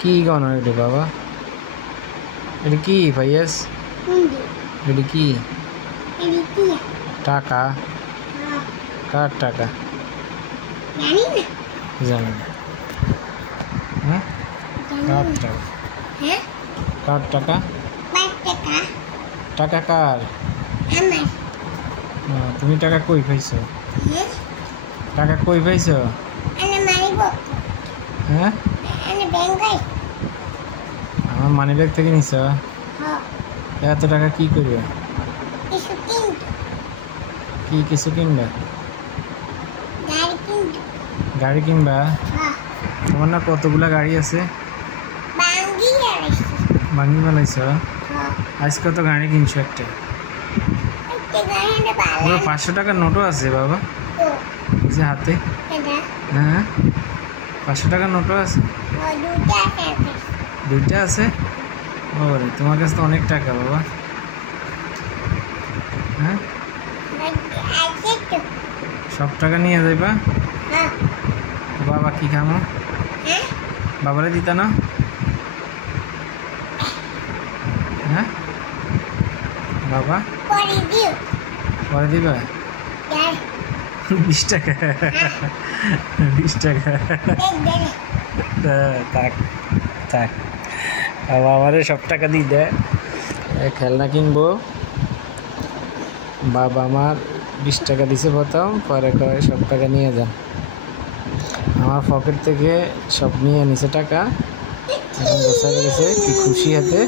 কি গণ এটা বাবা? এটা কি ভাইয়াস? এটা কি টাকা? কার টাকা? জানি না। হ্যাঁ, কার টাকা? কার টাকা? টাকা কার? তুমি টাকা কই পাইছো? টাকা কই পাইছো? হ্যাঁ, আমার মানি ব্যাগ থেকে নিছ? এত টাকা কি করবে? কি কিছু কিনবা? গাড়ি কিনবা? তোমার না কতগুলা গাড়ি আছে? ভাঙ্গি ফেলাইছ? আজকে তো গাড়ি কিনছো একটা। 500 টাকার নোটও আছে বাবা যে হাতে। হ্যাঁ, 500 টাকার নোটও আছে। দুইটা আছে? বাবারে, তোমার কাছে তো অনেক টাকা বাবা। হ্যাঁ, সব টাকা নিয়ে যাইবা? বাবা কি খামো? বাবারে দিতা না? হ্যাঁ বাবা, পরে দিবা? 20 টাকা? 20 টাকা? থাক থাক, বাবারে সব টাকা দিয়ে দেয়। খেলনা কিনবো, বাবা আমার 20 টাকা দিছে প্রথম, পরে কয় সব টাকা নিয়ে যান। আমার পকেট থেকে সব নিয়ে নিছে টাকা, এখন বসে গেছে কি খুশি হাতে।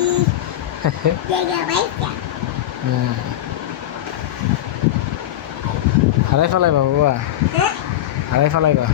হারাই ফেলাইবা বাবা, হারাই ফেলাইবা।